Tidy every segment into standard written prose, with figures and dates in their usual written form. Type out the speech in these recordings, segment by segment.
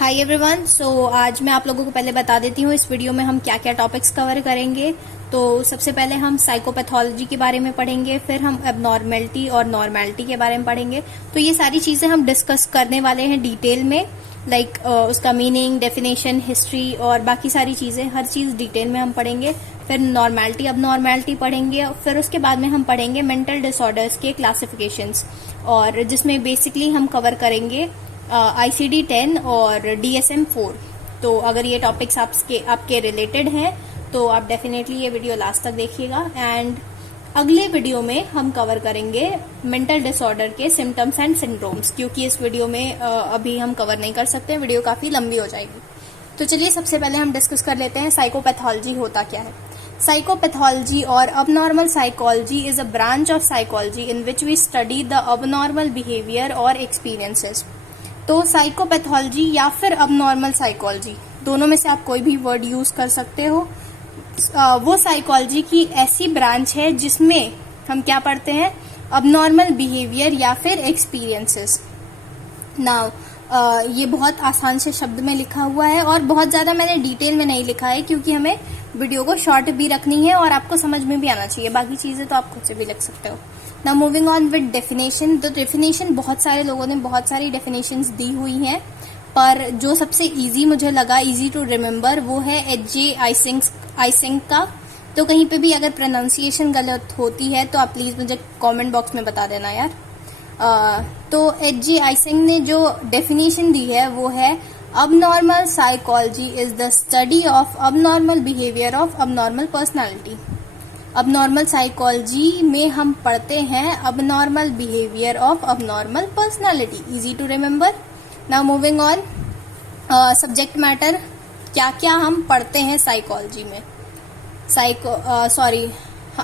Hi everyone. आज मैं आप लोगों को पहले बता देती हूँ इस वीडियो में हम क्या क्या टॉपिक्स कवर करेंगे। तो सबसे पहले हम साइकोपैथोलॉजी के बारे में पढ़ेंगे, फिर हम एबनॉर्मेलिटी और नॉर्मेलिटी के बारे में पढ़ेंगे। तो ये सारी चीजें हम डिस्कस करने वाले हैं डिटेल में, लाइक उसका मीनिंग, डेफिनेशन, हिस्ट्री और बाकी सारी चीजें, हर चीज डिटेल में हम पढ़ेंगे। फिर नॉर्मेलिटी, एबनॉर्मेलिटी पढ़ेंगे। फिर उसके बाद में हम पढ़ेंगे मेंटल डिसऑर्डर्स के क्लासिफिकेशंस, और जिसमें बेसिकली हम कवर करेंगे ICD-10 और DSM-4। तो अगर ये टॉपिक्स आपके रिलेटेड हैं तो आप डेफिनेटली ये वीडियो लास्ट तक देखिएगा। एंड अगले वीडियो में हम कवर करेंगे मेंटल डिसऑर्डर के सिम्टम्स एंड सिंड्रोम्स, क्योंकि इस वीडियो में अभी हम कवर नहीं कर सकते, वीडियो काफी लंबी हो जाएगी। तो चलिए सबसे पहले हम डिस्कस कर लेते हैं साइकोपैथोलॉजी होता क्या है। Psychopathology or abnormal psychology is a branch of psychology in which we study the abnormal behavior or experiences। तो साइकोपैथोलॉजी या फिर अबनॉर्मल साइकोलॉजी, दोनों में से आप कोई भी वर्ड यूज कर सकते हो। वो साइकोलॉजी की ऐसी ब्रांच है जिसमें हम क्या पढ़ते हैं, अबनॉर्मल बिहेवियर या फिर एक्सपीरियंसेस। नाउ ये बहुत आसान से शब्द में लिखा हुआ है और बहुत ज्यादा मैंने डिटेल में नहीं लिखा है, क्योंकि हमें वीडियो को शॉर्ट भी रखनी है और आपको समझ में भी आना चाहिए। बाकी चीजें तो आप खुद से भी लिख सकते हो। Now moving on with definition. तो डेफिनेशन बहुत सारे लोगों ने बहुत सारी डेफिनेशंस दी हुई हैं, पर जो सबसे इजी मुझे लगा, इजी टू रिमेम्बर, वो है H.J. आइसिंग का। तो कहीं पे भी अगर प्रोनाउंसिएशन गलत होती है तो आप प्लीज मुझे कमेंट बॉक्स में बता देना यार। तो H.J. आइसिंग ने जो डेफिनेशन दी है वो है, abnormal psychology is the study of abnormal behavior of abnormal personality। abnormal psychology में हम पढ़ते हैं abnormal behavior of abnormal personality। easy to remember। now moving on, subject matter, क्या क्या हम पढ़ते हैं साइकोलॉजी में,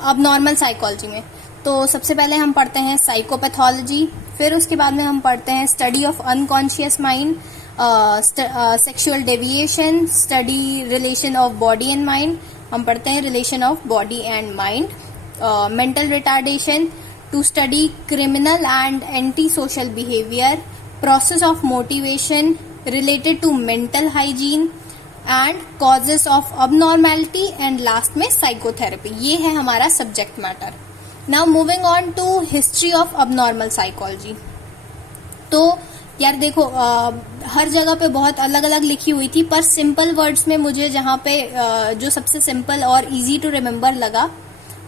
abnormal psychology में। तो सबसे पहले हम पढ़ते हैं साइकोपैथोलॉजी, फिर उसके बाद में हम पढ़ते हैं study of unconscious mind, sexual deviation, study relation of body and mind, हम पढ़ते हैं relation of body and mind. Mental retardation, to study criminal and anti social behaviour, process of motivation related to mental hygiene and causes of abnormality, and last में psychotherapy. ये है हमारा subject matter. Now moving on to history of abnormal psychology. तो यार देखो, हर जगह पे बहुत अलग अलग लिखी हुई थी, पर सिंपल वर्ड्स में मुझे जहाँ पे जो सबसे सिंपल और इजी टू रिमेम्बर लगा।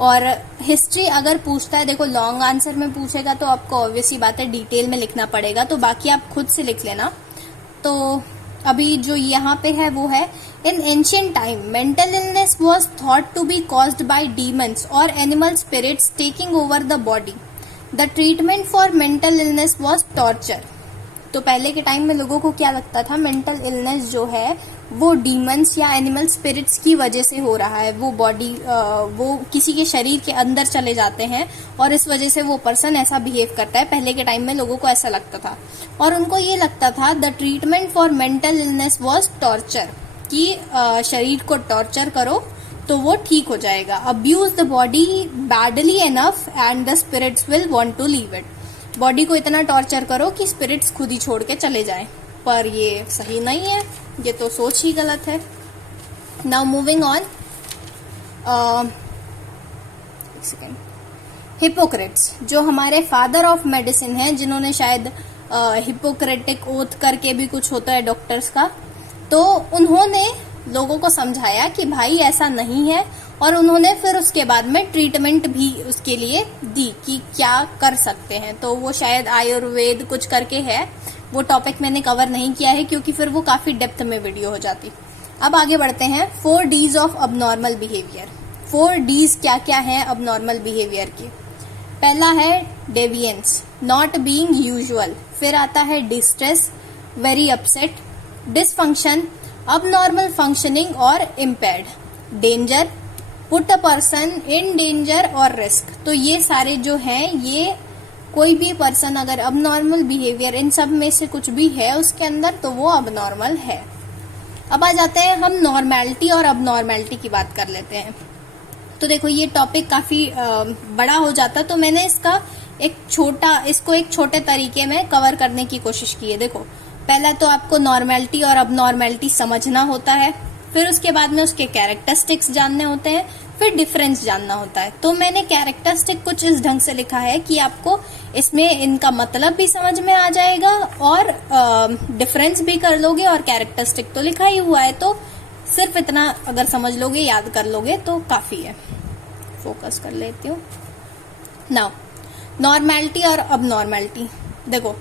और हिस्ट्री अगर पूछता है, देखो लॉन्ग आंसर में पूछेगा तो आपको ऑब्वियसली बात है डिटेल में लिखना पड़ेगा, तो बाकी आप खुद से लिख लेना। तो अभी जो यहाँ पे है वो है, in ancient time mental illness was thought to be caused by demons और animal spirits taking over the body. The treatment for mental illness was torture. तो पहले के टाइम में लोगों को क्या लगता था, मेंटल इलनेस जो है वो डीमंस या एनिमल स्पिरिट्स की वजह से हो रहा है। वो बॉडी वो किसी के शरीर के अंदर चले जाते हैं और इस वजह से वो पर्सन ऐसा बिहेव करता है। पहले के टाइम में लोगों को ऐसा लगता था, और उनको ये लगता था the treatment for mental illness was torture, कि शरीर को टॉर्चर करो तो वो ठीक हो जाएगा। Abuse the body badly enough and the spirits will want to leave it. Body को इतना टॉर्चर करो कि स्पिरिट्स खुद ही छोड़ के चले जाएं, पर ये सही नहीं है, ये तो सोच ही गलत है। नाउ मूविंग ऑन, हिपोक्रेट्स, जो हमारे फादर ऑफ मेडिसिन हैं, जिन्होंने शायद हिपोक्रेटिक ओथ करके भी कुछ होता है डॉक्टर्स का, तो उन्होंने लोगों को समझाया कि भाई ऐसा नहीं है, और उन्होंने फिर उसके बाद में ट्रीटमेंट भी उसके लिए दी कि क्या कर सकते हैं। तो वो शायद आयुर्वेद कुछ करके है, वो टॉपिक मैंने कवर नहीं किया है क्योंकि फिर वो काफी डेप्थ में वीडियो हो जाती। अब आगे बढ़ते हैं, 4 Ds of abnormal behaviour. 4 Ds क्या क्या है अबनॉर्मल बिहेवियर के। पहला है डेविएंस, नॉट बीइंग यूजुअल। फिर आता है distress, very upset, dysfunction, abnormal functioning और impaired, danger, put a person in danger और रिस्क। तो ये सारे जो हैं, ये कोई भी पर्सन अगर अबनॉर्मल बिहेवियर इन सब में से कुछ भी है उसके अंदर, तो वो अबनॉर्मल है। अब आ जाते हैं हम नॉर्मेलिटी और अबनॉर्मेलिटी की बात कर लेते हैं। तो देखो ये टॉपिक काफी बड़ा हो जाता, तो मैंने इसको एक छोटे तरीके में कवर करने की कोशिश की है। देखो पहला तो आपको नॉर्मेलिटी और अबनॉर्मेलिटी समझना होता है, फिर उसके बाद में उसके कैरेक्टरिस्टिक्स जानने होते हैं, फिर डिफरेंस जानना होता है। तो मैंने कैरेक्टरिस्टिक कुछ इस ढंग से लिखा है कि आपको इसमें इनका मतलब भी समझ में आ जाएगा और डिफरेंस भी कर लोगे, और कैरेक्टरिस्टिक तो लिखा ही हुआ है, तो सिर्फ इतना अगर समझ लोगे, याद कर लोगे तो काफी है। फोकस कर लेती हूँ। नाउ नॉर्मेलिटी और अबनॉर्मेलिटी, देखो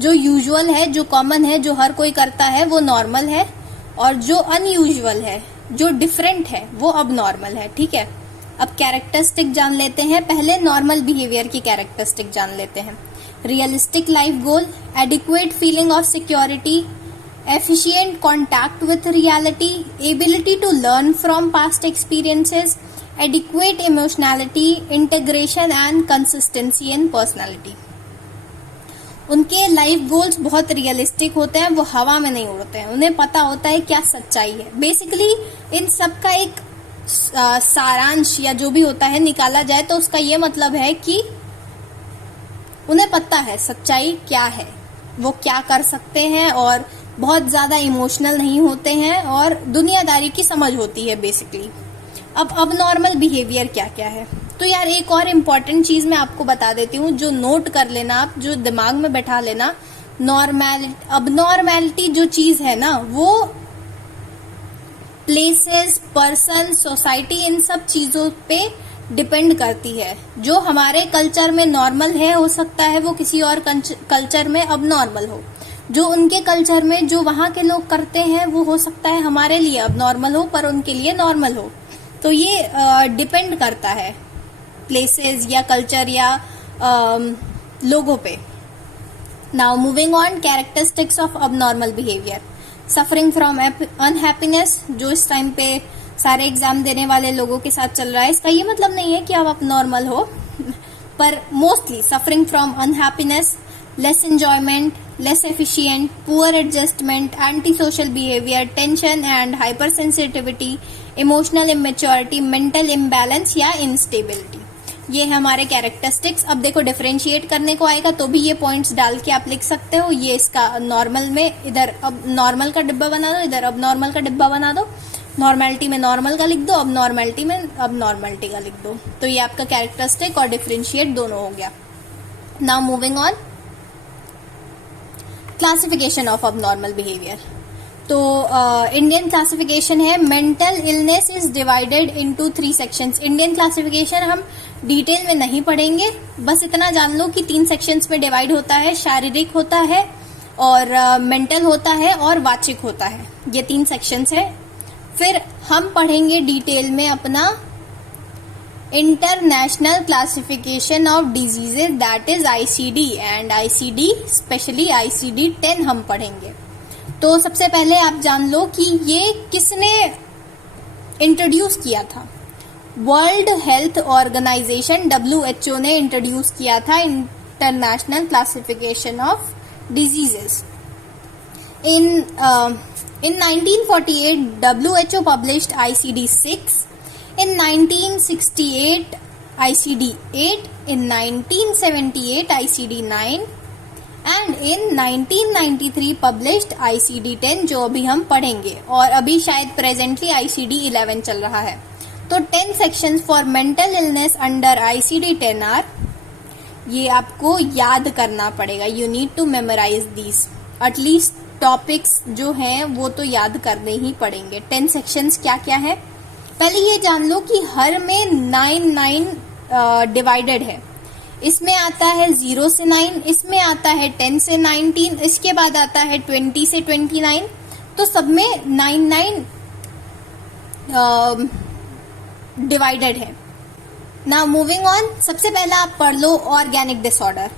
जो यूजुअल है, जो कॉमन है, जो हर कोई करता है, वो नॉर्मल है, और जो अनयूजुअल है, जो डिफरेंट है, वो अबनॉर्मल है। ठीक है, अब कैरेक्टरिस्टिक जान लेते हैं। पहले नॉर्मल बिहेवियर की कैरेक्टरिस्टिक जान लेते हैं। Realistic life goal, adequate feeling of security, efficient contact with reality, ability to learn from past experiences, adequate emotionality, integration and consistency in personality. उनके लाइफ गोल्स बहुत रियलिस्टिक होते हैं, वो हवा में नहीं उड़ते हैं, उन्हें पता होता है क्या सच्चाई है। बेसिकली इन सब का एक सारांश या जो भी होता है निकाला जाए तो उसका ये मतलब है कि उन्हें पता है सच्चाई क्या है, वो क्या कर सकते हैं, और बहुत ज्यादा इमोशनल नहीं होते हैं, और दुनियादारी की समझ होती है बेसिकली। अब नॉर्मल बिहेवियर क्या क्या है, तो यार एक और इम्पोर्टेंट चीज मैं आपको बता देती हूँ, जो नोट कर लेना आप, जो दिमाग में बैठा लेना। अबनॉर्मेलिटी जो चीज है ना, वो प्लेसेस, पर्सन, सोसाइटी, इन सब चीजों पे डिपेंड करती है। जो हमारे कल्चर में नॉर्मल है, हो सकता है वो किसी और कल्चर में अबनॉर्मल हो। जो उनके कल्चर में, जो वहां के लोग करते हैं, वो हो सकता है हमारे लिए अबनॉर्मल हो, पर उनके लिए नॉर्मल हो। तो ये डिपेंड करता है प्लेसेस या कल्चर या लोगों पे। Now moving on, characteristics of abnormal behaviour. Suffering from unhappiness, जो इस टाइम पे सारे एग्जाम देने वाले लोगों के साथ चल रहा है। इसका ये मतलब नहीं है कि आप नॉर्मल हो पर mostly suffering from unhappiness, less enjoyment, less efficient, poor adjustment, anti social behaviour, tension and hyper sensitivity, emotional immaturity, mental imbalance या इंस्टेबिलिटी। ये है हमारे कैरेक्टरिस्टिक्स। अब देखो डिफरेंशिएट करने को आएगा तो भी ये पॉइंट्स डाल के आप लिख सकते हो। ये इसका नॉर्मल में, इधर अब नॉर्मल का डिब्बा बना दो, इधर अब नॉर्मल का डिब्बा बना दो। नॉर्मेलिटी में नॉर्मल का लिख दो, अब नॉर्मेलिटी में अब नॉर्मेलिटी का लिख दो। तो ये आपका कैरेक्टरिस्टिक और डिफरेंशिएट दोनों हो गया। Now moving on, classification of abnormal behaviour. तो इंडियन क्लासिफिकेशन है, mental illness is divided into 3 sections. Indian classification हम डिटेल में नहीं पढ़ेंगे, बस इतना जान लो कि 3 सेक्शंस में डिवाइड होता है। शारीरिक होता है, और मेंटल होता है, और वाचिक होता है। ये 3 सेक्शंस है। फिर हम पढ़ेंगे डिटेल में अपना international classification of diseases, that is ICD, and ICD specially ICD ten हम पढ़ेंगे। तो सबसे पहले आप जान लो कि ये किसने इंट्रोड्यूस किया था। वर्ल्ड हेल्थ ऑर्गेनाइजेशन WHO ने इंट्रोड्यूस किया था international classification of diseases. In 1948, WHO published ICD-6. In 1968, ICD-8. In 1978, ICD-9. And in 1993 published ICD-10, जो अभी हम पढ़ेंगे। और अभी शायद प्रेजेंटली ICD-11 चल रहा है। तो 10 sections for mental illness under ICD-10 are, ये आपको याद करना पड़ेगा। You need to memorize these. At least topics जो हैं वो तो याद करने ही पड़ेंगे। 10 सेक्शंस क्या क्या है, पहले ये जान लो कि हर में 9 डिवाइडेड है। इसमें आता है 0 से 9, इसमें आता है 10 से 19, इसके बाद आता है 20 से 29। तो सब में 9 डिवाइडेड है। नाउ मूविंग ऑन, सबसे पहला आप पढ़ लो ऑर्गेनिक डिसऑर्डर।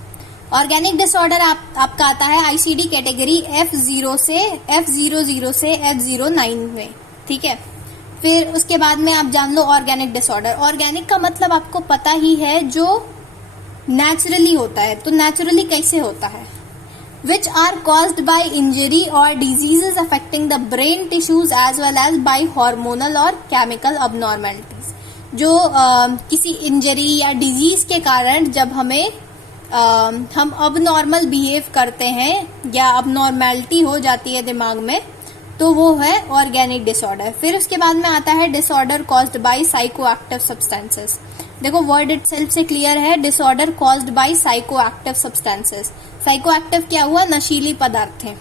ऑर्गेनिक डिसऑर्डर आपका आता है आईसीडी कैटेगरी F0 से F09 में, ठीक है। फिर उसके बाद में आप जान लो ऑर्गेनिक डिसऑर्डर। ऑर्गेनिक का मतलब आपको पता ही है, जो नेचुरली होता है। तो नेचुरली कैसे होता है, which are caused by injury और diseases affecting the brain tissues as well as by hormonal और केमिकल अबनॉर्मेलिटीज। जो किसी इंजरी या डिजीज के कारण जब हमें हम अब नॉर्मल बिहेव करते हैं या अब नॉर्मेलिटी हो जाती है दिमाग में, तो वो है ऑर्गेनिक डिसऑर्डर। फिर उसके बाद में आता है disorder caused by psychoactive substances. देखो वर्ड इटसेल्फ से क्लियर है, disorder caused by psychoactive substances. Psychoactive क्या हुआ? नशीली पदार्थ है।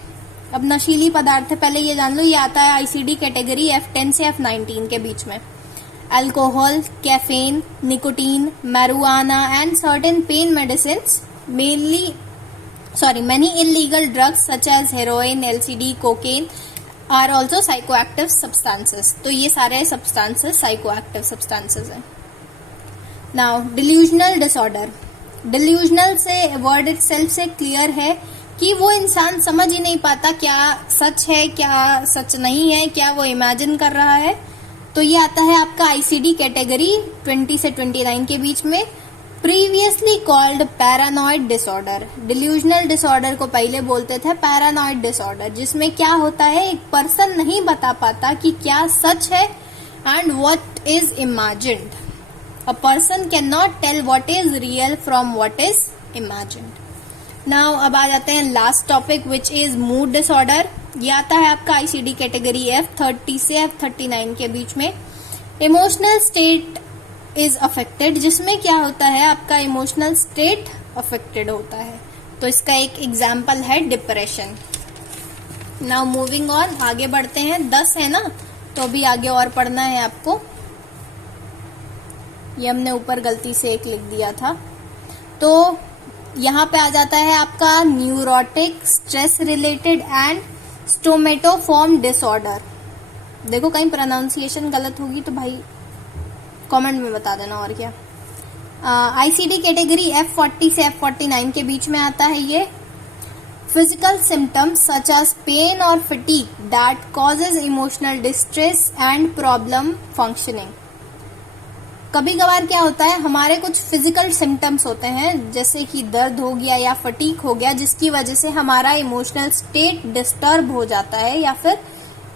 अब नशीली पदार्थ है, पहले ये जान लो, ये आता है आईसीडी कैटेगरी F10 से F19 के बीच में। Alcohol, caffeine, nicotine, marijuana and certain pain medicines, many illegal drugs such as heroin, LSD, cocaine are also psychoactive substances। तो ये सारे substances psychoactive substances हैं। Now delusional disorder, delusional से word itself से clear है कि वो इंसान समझ ही नहीं पाता क्या सच है क्या सच नहीं है, क्या वो इमेजिन कर रहा है। तो ये आता है आपका आईसीडी कैटेगरी 20 से 29 के बीच में। Previously called paranoid disorder. Delusional disorder को पहले बोलते थे पैरानॉइड डिसऑर्डर, जिसमें क्या होता है, एक पर्सन नहीं बता पाता कि क्या सच है and what is imagined. A person can not tell what is real from what is imagined. Now अब आ जाते हैं last topic which is mood disorder. ये आता है आपका आईसीडी कैटेगरी F30 से F39 के बीच में। इमोशनल स्टेट इज अफेक्टेड, जिसमें क्या होता है, आपका इमोशनल स्टेट अफेक्टेड होता है। तो इसका एक एग्जाम्पल है डिप्रेशन। नाउ मूविंग ऑन, आगे बढ़ते हैं। 10 है ना, तो अभी आगे और पढ़ना है आपको। ये हमने ऊपर गलती से एक लिख दिया था। तो यहाँ पे आ जाता है आपका neurotic stress related and somatoform disorder. देखो कहीं प्रोनाउंसिएशन गलत होगी तो भाई कमेंट में बता देना, और क्या। आईसीडी कैटेगरी F40 से F49 के बीच में आता है ये। Physical symptoms such as pain और fatigue that causes emotional distress and problem functioning. कभी कभार क्या होता है, हमारे कुछ फिजिकल सिम्टम्स होते हैं, जैसे कि दर्द हो गया या फटीक हो गया, जिसकी वजह से हमारा इमोशनल स्टेट डिस्टर्ब हो जाता है या फिर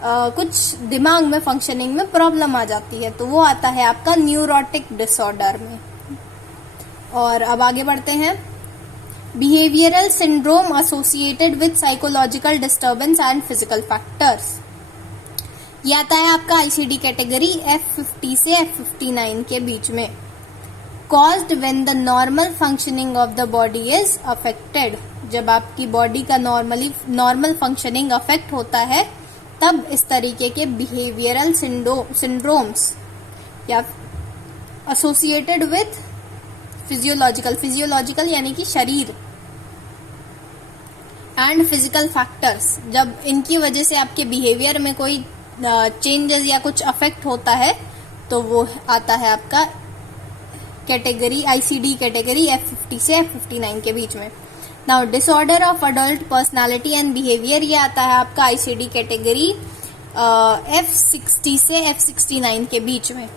कुछ दिमाग में फंक्शनिंग में प्रॉब्लम आ जाती है। तो वो आता है आपका न्यूरोटिक डिसऑर्डर में। और अब आगे बढ़ते हैं। Behavioural syndrome associated with psychological disturbance and physical factors. ये आता है आपका आईसीडी कैटेगरी F50 से F59 के बीच में। Caused when the normal functioning of the body is affected. जब आपकी बॉडी का नॉर्मल फंक्शनिंग अफेक्ट होता है, तब इस तरीके के बिहेवियरल सिंड्रोम्स या एसोसिएटेड विथ फिजियोलॉजिकल यानी कि शरीर एंड फिजिकल फैक्टर्स, जब इनकी वजह से आपके बिहेवियर में कोई चेंजेस या कुछ अफेक्ट होता है, तो वो आता है आपका कैटेगरी आईसीडी कैटेगरी F50 से F59 के बीच में। Now disorder of adult personality and behaviour, ये आता है आपका आईसीडी कैटेगरी F60 से F69 के बीच में।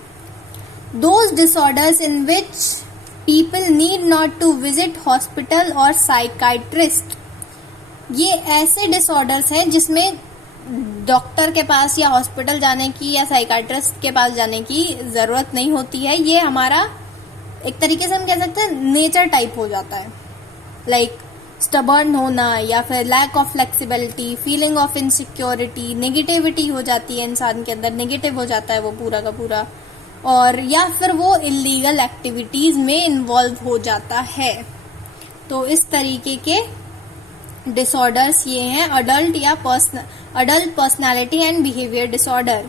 Those disorders in which people need not to visit hospital और साइकाइट्रिस्ट। ये ऐसे डिसऑर्डर्स हैं जिसमें डॉक्टर के पास या हॉस्पिटल जाने की या साइकाइट्रिस्ट के पास जाने की जरूरत नहीं होती है। ये हमारा एक तरीके से हम कह सकते हैं नेचर टाइप हो जाता है, लाइक स्टबर्न होना या फिर lack of flexibility, feeling of insecurity, negativity हो जाती है इंसान के अंदर, नेगेटिव हो जाता है वो पूरा का पूरा, और या फिर वो इलीगल एक्टिविटीज में इन्वॉल्व हो जाता है। तो इस तरीके के डिसऑर्डर्स ये हैं adult personality and behaviour disorder.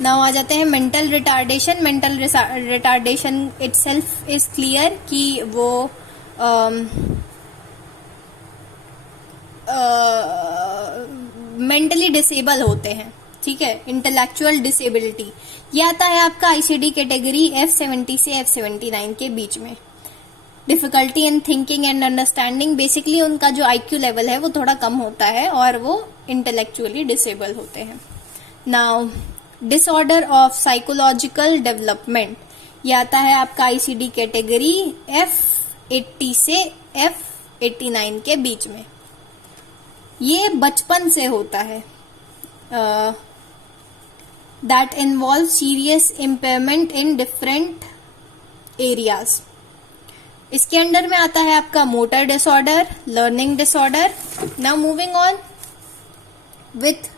Now आ जाते हैं mental retardation. Mental retardation itself is clear कि वो मेंटली डिसेबल होते हैं, ठीक है, इंटेलेक्चुअल डिसेबिलिटी। ये आता है आपका आईसीडी कैटेगरी F70 से F79 के बीच में। Difficulty in thinking and understanding, basically उनका जो IQ लेवल है वो थोड़ा कम होता है और वो इंटेलेक्चुअली डिसेबल होते हैं। Now disorder of psychological development, ये आता है आपका आईसीडी कैटेगरी F80 से F89 के बीच में। ये बचपन से होता है। That involve serious impairment in different areas. इसके अंडर में आता है आपका motor disorder, learning disorder. Now moving on with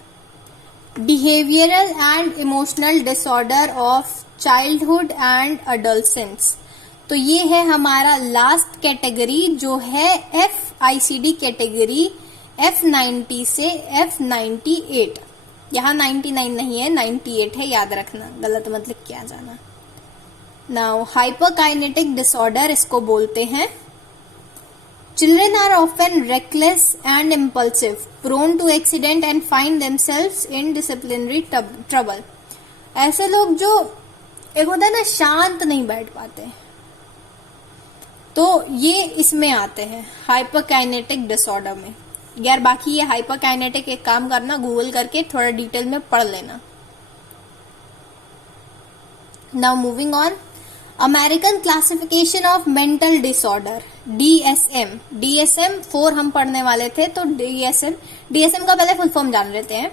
behavioural and emotional disorder of childhood and adolescence. तो ये है हमारा लास्ट कैटेगरी जो है FICD कैटेगरी F90 से F98। यहाँ 99 नहीं है, 98 है, याद रखना, गलत मत लिख के आ जाना। नाउ हाइपरकाइनेटिक डिसऑर्डर इसको बोलते हैं। Children are often reckless and impulsive, prone to accident and find themselves in disciplinary trouble. ऐसे लोग जो एक होता है ना, शांत नहीं बैठ पाते, तो ये इसमें आते हैं हाइपरकाइनेटिक डिसऑर्डर में। यार बाकी ये हाइपरकाइनेटिक एक काम करना, गूगल करके थोड़ा डिटेल में पढ़ लेना। Now moving on, American classification of mental disorder DSM 4 हम पढ़ने वाले थे, तो DSM का पहले फुल फॉर्म जान लेते हैं।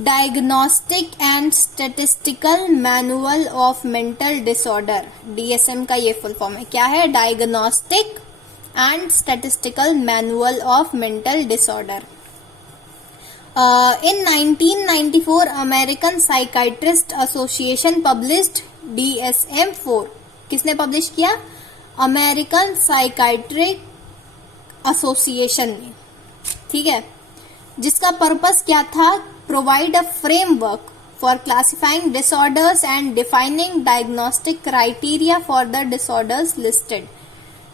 Diagnostic and statistical manual of mental disorder. DSM का ये फुल फॉर्म है, क्या है? Diagnostic and statistical manual of mental disorder. In 1994, American Psychiatrist Association published DSM-4। किसने पब्लिश किया? अमेरिकन साइकाइट्रिक एसोसिएशन ने, ठीक है, जिसका पर्पस क्या था? Provide a framework for classifying disorders and defining diagnostic criteria for the disorders listed.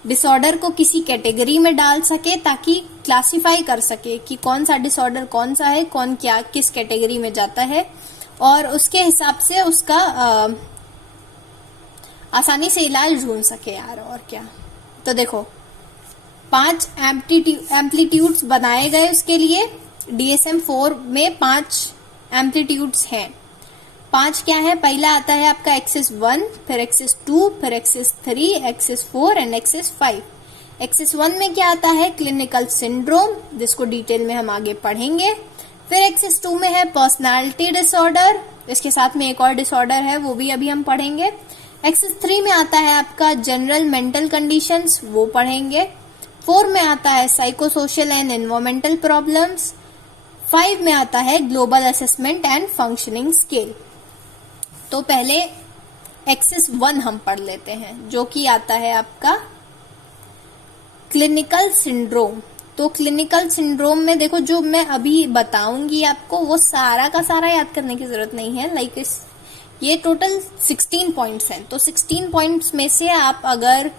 Disorder को किसी कैटेगरी में डाल सके ताकि क्लासिफाई कर सके कि कौन सा डिसऑर्डर कौन सा है, कौन क्या किस कैटेगरी में जाता है, और उसके हिसाब से उसका आसानी से इलाज ढूंढ सके यार, और क्या। तो देखो 5 एम्पलीट्यूड्स बनाए गए उसके लिए। DSM-4 में 5 एम्पलीट्यूड्स हैं। 5 क्या है? पहला आता है आपका एक्सिस 1, फिर एक्सिस 2, फिर axis 3, axis 4 and axis 5। Axis 1 में क्या आता है? क्लिनिकल सिंड्रोम, जिसको डिटेल में हम आगे पढ़ेंगे। फिर एक्सिस 2 में है पर्सनालिटी डिसऑर्डर, इसके साथ में एक और डिसऑर्डर है, वो भी अभी हम पढ़ेंगे। एक्सिस 3 में आता है आपका जनरल मेंटल कंडीशंस, वो पढ़ेंगे। 4 में आता है साइकोसोशल एंड एनवायरमेंटल प्रॉब्लम्स। 5 में आता है global assessment and functioning scale. तो पहले एक्सिस 1 हम पढ़ लेते हैं, जो कि आता है आपका क्लिनिकल सिंड्रोम। तो क्लिनिकल सिंड्रोम में देखो, जो मैं अभी बताऊंगी आपको वो सारा का सारा याद करने की जरूरत नहीं है। लाइक ये टोटल 16 पॉइंट्स हैं, तो 16 पॉइंट्स में से आप अगर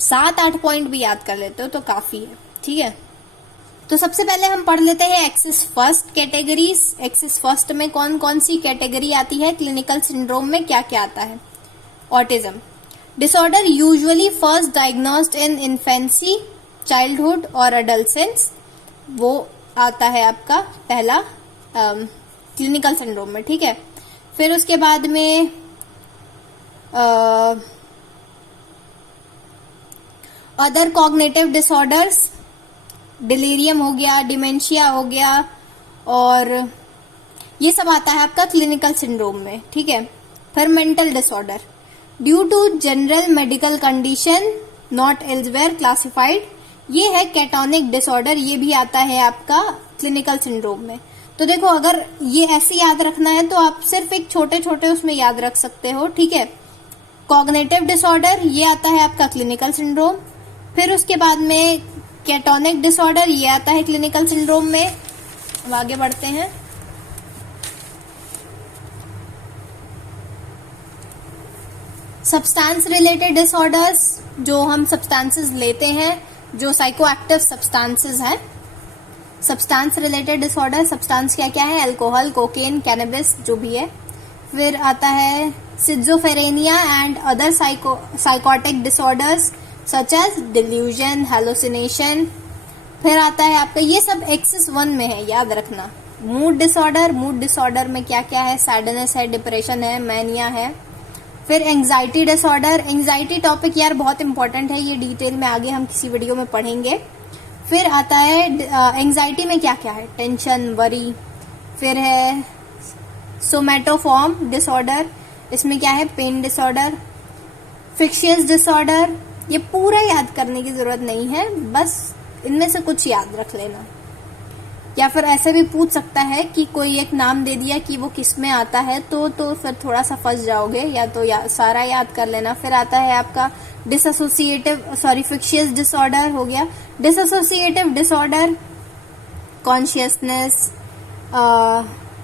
7-8 पॉइंट भी याद कर लेते हो तो काफी है, ठीक है। तो सबसे पहले हम पढ़ लेते हैं axis first categories. Axis first में कौन कौन सी कैटेगरी आती है? क्लिनिकल सिंड्रोम में क्या क्या आता है? Autism disorder usually first diagnosed in infancy, childhood और एडोलेसेंस, वो आता है आपका पहला क्लिनिकल सिंड्रोम में, ठीक है। फिर उसके बाद में अदर कॉग्निटिव डिसऑर्डर्स, डिलीरियम हो गया, डिमेंशिया हो गया, और ये सब आता है आपका क्लिनिकल सिंड्रोम में, ठीक है। फिर mental disorder due to general medical condition not elsewhere classified, ये है कैटोनिक डिसऑर्डर, ये भी आता है आपका क्लिनिकल सिंड्रोम में। तो देखो अगर ये ऐसे याद रखना है तो आप सिर्फ एक छोटे छोटे उसमें याद रख सकते हो, ठीक है। कॉग्निटिव डिसऑर्डर ये आता है आपका क्लिनिकल सिंड्रोम। फिर उसके बाद में कैटोनिक डिसऑर्डर ये आता है क्लिनिकल सिंड्रोम में। अब आगे बढ़ते हैं। सब्सटेंस रिलेटेड डिसऑर्डर्स, जो हम सब्सटेंसेस लेते हैं, जो साइकोएक्टिव सब्सटेंसेस हैं। सब्सटेंस रिलेटेड डिसऑर्डर, सब्सटेंस क्या क्या है? अल्कोहल, कोकेन, कैनबिस, जो भी है। फिर आता है schizophrenia and other psychotic disorders such as delusion, hallucination. फिर आता है आपका, ये सब एक्सिस 1 में है, याद रखना। मूड डिसऑर्डर, मूड डिसऑर्डर में क्या क्या है? सैडनेस है, डिप्रेशन है, मैनिया है। फिर एंजाइटी डिसऑर्डर, एंजाइटी टॉपिक यार बहुत इंपॉर्टेंट है, ये डिटेल में आगे हम किसी वीडियो में पढ़ेंगे। फिर आता है एंजाइटी में क्या क्या है? Tension, worry. फिर है सोमैटोफॉर्म डिसऑर्डर, इसमें क्या है? Pen disorder. फिक्शियस डिसऑर्डर, ये पूरा याद करने की जरूरत नहीं है, बस इनमें से कुछ याद रख लेना। या फिर ऐसे भी पूछ सकता है कि कोई एक नाम दे दिया कि वो किस में आता है, तो फिर थोड़ा सा फंस जाओगे, या तो सारा याद कर लेना। फिर आता है आपका फिक्शियस डिसऑर्डर हो गया, डिसोसिएटिव डिसऑर्डर, कॉन्शियसनेस,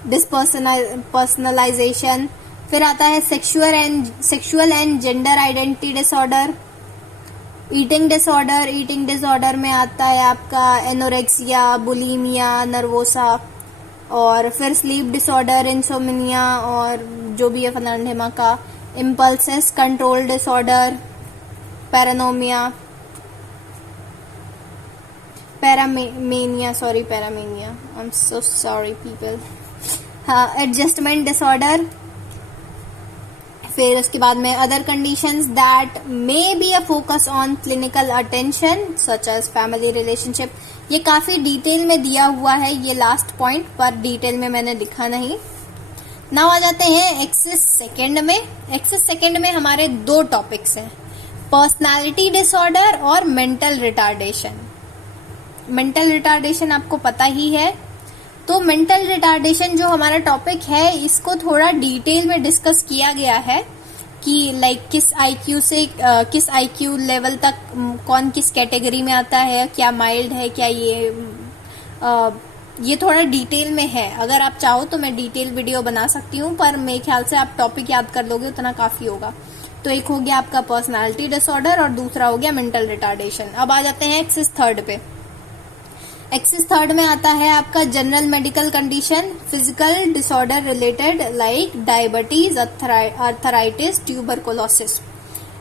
डिसपर्सनलाइजेशन। फिर आता है sexual and gender identity disorder, eating disorder. Eating disorder में आता है आपका एनोरेक्सिया, बुलीमिया, नर्वोसा। और फिर स्लीप डिसऑर्डर, इंसोमिनिया, और जो भी है फलाना ढिमाका। Impulses control disorder, pyromania, I am so sorry people. हाँ, एडजस्टमेंट डिसऑर्डर। फिर उसके बाद में other conditions that may be a focus on clinical attention such as family relationship. ये काफी डिटेल में दिया हुआ है ये लास्ट पॉइंट, पर डिटेल में मैंने लिखा नहीं। नाउ आ जाते हैं एक्सिस सेकंड में। एक्सिस सेकंड में हमारे दो टॉपिक्स हैं, पर्सनालिटी डिसऑर्डर और मेंटल रिटार्डेशन। मेंटल रिटार्डेशन आपको पता ही है, तो मेंटल रिटार्डेशन जो हमारा टॉपिक है, इसको थोड़ा डिटेल में डिस्कस किया गया है कि लाइक किस आईक्यू से किस आईक्यू लेवल तक कौन किस कैटेगरी में आता है, क्या माइल्ड है, क्या ये थोड़ा डिटेल में है। अगर आप चाहो तो मैं डिटेल वीडियो बना सकती हूँ, पर मेरे ख्याल से आप टॉपिक याद कर लोगे उतना काफी होगा। तो एक हो गया आपका पर्सनालिटी डिसऑर्डर और दूसरा हो गया मेंटल रिटार्डेशन। अब आ जाते हैं एक्सिस थर्ड पे। एक्सिस थर्ड में आता है आपका general medical condition, physical disorder related like diabetes, arthritis, tuberculosis.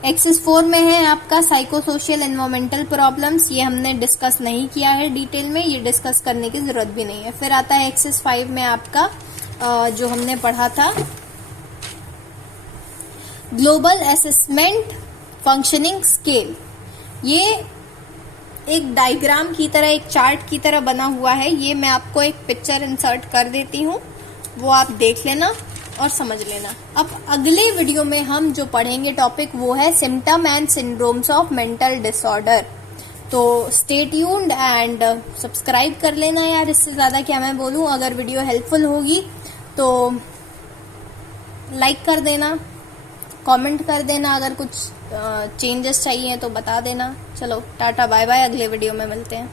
Axis 4 में है आपका साइकोसोशियल एनवायरमेंटल प्रॉब्लम्स। ये हमने डिस्कस नहीं किया है डिटेल में, ये डिस्कस करने की जरूरत भी नहीं है। फिर आता है एक्सिस 5 में आपका जो हमने पढ़ा था, ग्लोबल असेसमेंट फंक्शनिंग स्केल। ये एक डायग्राम की तरह, एक चार्ट की तरह बना हुआ है। ये मैं आपको एक पिक्चर इंसर्ट कर देती हूँ, वो आप देख लेना और समझ लेना। अब अगले वीडियो में हम जो पढ़ेंगे टॉपिक वो है symptom and syndromes of mental disorder. तो स्टे ट्यून्ड एंड सब्सक्राइब कर लेना यार, इससे ज्यादा क्या मैं बोलूँ। अगर वीडियो हेल्पफुल होगी तो लाइक कर देना, कमेंट कर देना, अगर कुछ चेंजेस चाहिए तो बता देना। चलो टाटा बाय बाय, अगले वीडियो में मिलते हैं।